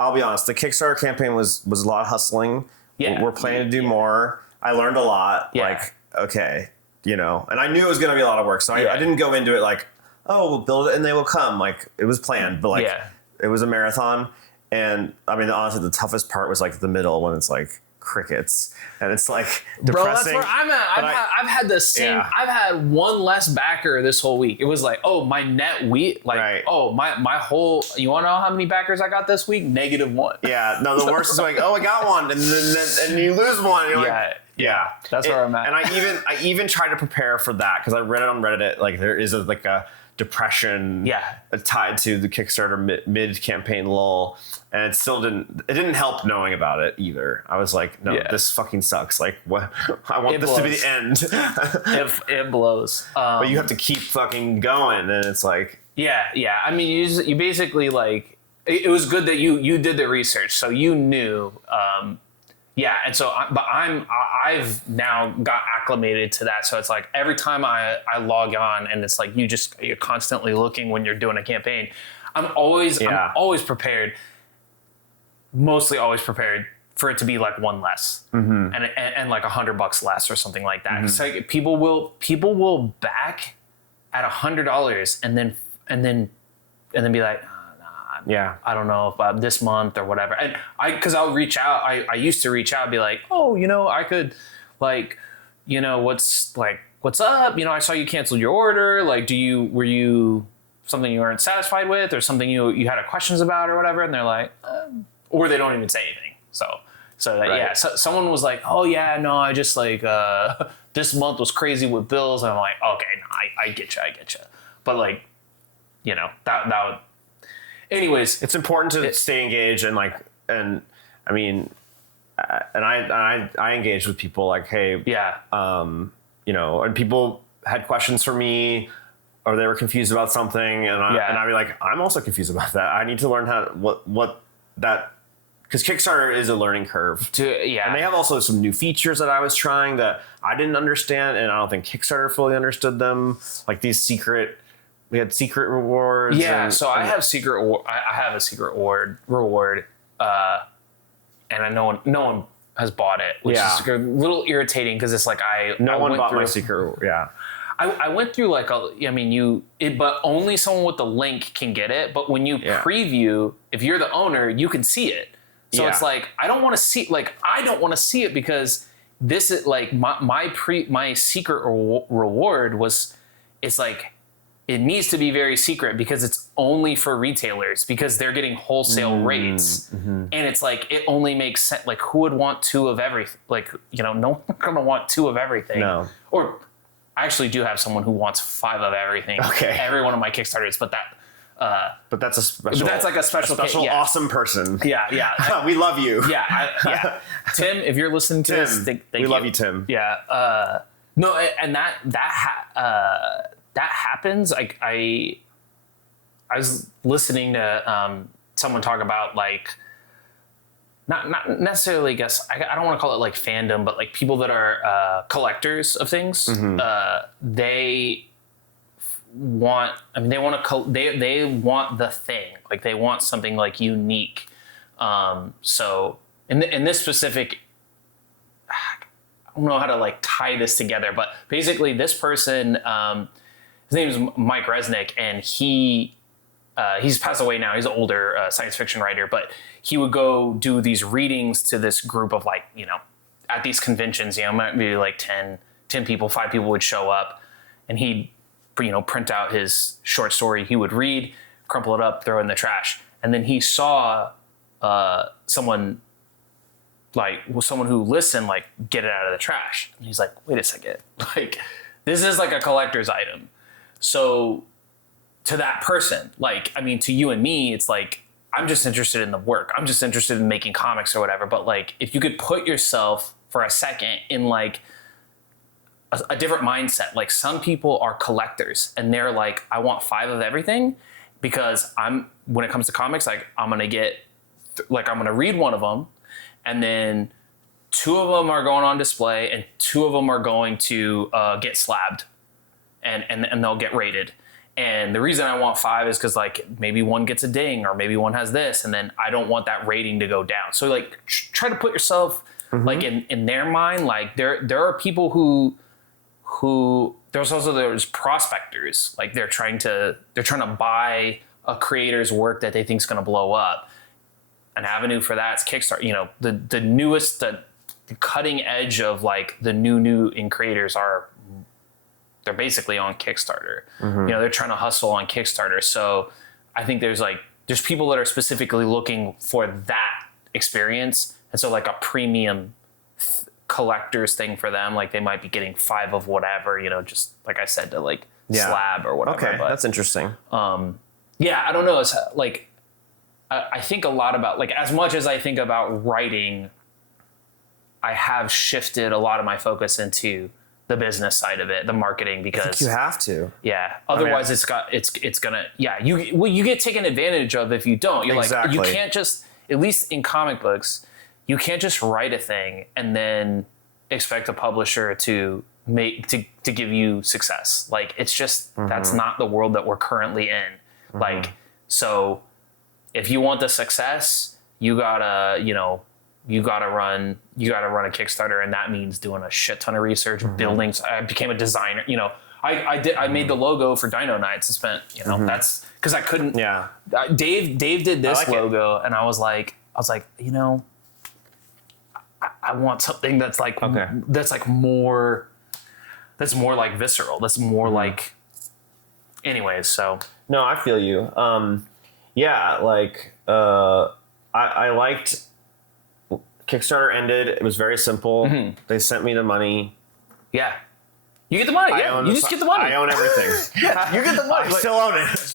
I'll be honest, the Kickstarter campaign was a lot of hustling. Yeah. We're planning to do more. I learned a lot. Yeah. Like, okay, and I knew it was going to be a lot of work. So I didn't go into it like, oh, we'll build it and they will come. Like, it was planned, but like, it was a marathon. And I mean, honestly, the toughest part was like the middle when it's like crickets and it's like depressing. Bro, that's where I'm at. I've had the same. Yeah. I've had one less backer this whole week. It was like, oh, my net week, like, right. Oh, my whole. You want to know how many backers I got this week? -1. Yeah. No, the worst is like, oh, I got one, and then you lose one. And you're like, yeah, that's where I'm at. And I even tried to prepare for that because I read it on Reddit. Like there is a depression tied to the Kickstarter mid campaign lull, and it didn't help knowing about it either. I was like, no, this fucking sucks. Like, what? I want this to be the end. It blows. But you have to keep fucking going, and it's like, yeah. I mean, you basically like. It was good that you did the research, so you knew. And so, I've now got acclimated to that. So it's like every time I log on, and it's like you're constantly looking when you're doing a campaign. I'm always prepared. Mostly always prepared for it to be like one less, and like $100 less or something like that. It's like people will back at $100 and then be like. Yeah, I don't know if this month or whatever. And because I'll reach out. I used to reach out and be like, oh, I could, like, what's up? I saw you canceled your order. Like, were you something you weren't satisfied with, or something you had questions about or whatever? And they're like, or they don't even say anything. So someone was like, oh yeah, no, I just like this month was crazy with bills. And I'm like, okay, no, I get you. But like, that would. Anyways, it's important to stay engaged and I mean, and I engage with people like, hey, and people had questions for me, or they were confused about something, and I'd be like, I'm also confused about that. I need to learn what that, because Kickstarter is a learning curve. And they have also some new features that I was trying that I didn't understand, and I don't think Kickstarter fully understood them, like these we had secret rewards. Yeah, so I have I have a secret reward, and I know no one has bought it, which is a little irritating because it's like no one bought my secret. Yeah, I went through but only someone with the link can get it. But when you preview, if you're the owner, you can see it. So it's like I don't want to see it because this is like my secret reward was. It's like. It needs to be very secret because it's only for retailers because they're getting wholesale rates. And it's like, it only makes sense. Like, who would want 2 of everything? Like, no one's going to want 2 of everything. No. Or I actually do have someone who wants 5 of everything. Okay. Every one of my Kickstarters, but that's a special. But that's like a special awesome person. Yeah. We love you. Yeah. Tim, if you're listening to this, thank you. We love you, Tim. Yeah. No, and that happens. I was listening to someone talk about like not necessarily. I guess I don't want to call it like fandom, but like people that are collectors of things. They want. I mean, they want to. They want the thing. Like they want something like unique. So in this specific. I don't know how to like tie this together, but basically this person. His name is Mike Resnick, and he's passed away now. He's an older science fiction writer, but he would go do these readings to this group of like, at these conventions, maybe like 10 people, 5 people would show up, and he'd, print out his short story. He would read, crumple it up, throw it in the trash. And then he saw someone who listened, like get it out of the trash. And he's like, wait a second, like this is like a collector's item. So to that person, like, I mean, to you and me, it's like, I'm just interested in the work. I'm just interested in making comics or whatever. But like, if you could put yourself for a second in like a different mindset, like some people are collectors and they're like, I want 5 of everything because when it comes to comics, like I'm going to read one of them and then 2 of them are going on display and 2 of them are going to get slabbed. And they'll get rated. And the reason I want 5 is because like maybe one gets a ding or maybe one has this, and then I don't want that rating to go down. So like try to put yourself like in their mind. Like there are people who there's prospectors, like they're trying to buy a creator's work that they think is going to blow up. An avenue for that is Kickstarter. You know, the newest, the cutting edge of like the new in creators they're basically on Kickstarter. You know, they're trying to hustle on Kickstarter. So I think there's people that are specifically looking for that experience. And so like a premium collector's thing for them, like they might be getting 5 of whatever, you know, just like I said, to like slab or whatever. Okay, but, that's interesting. Yeah, I don't know. It's like, I think a lot about, like, as much as I think about writing, I have shifted a lot of my focus into the business side of it, the marketing, because I think you have to. Yeah. Otherwise it's gonna, you get taken advantage of if you don't. You're exactly. Like, you can't just, at least in comic books, you can't just write a thing and then expect a publisher to give you success. Like, it's just, that's not the world that we're currently in. Like, so if you want the success, you gotta run a Kickstarter, and that means doing a shit ton of research, buildings. I became a designer, you know. I made the logo for Dino Nights. I spent, you know, that's because I couldn't. Yeah. Dave did this logo, it. and I was like, you know, I want something that's like more like visceral. That's more like. Anyways, so. No, I feel you. Yeah, like I liked. Kickstarter ended. It was very simple. They sent me the money. Yeah. You get the money. Yeah, you just get the money. I own everything. Yeah, you get the money. I still own it.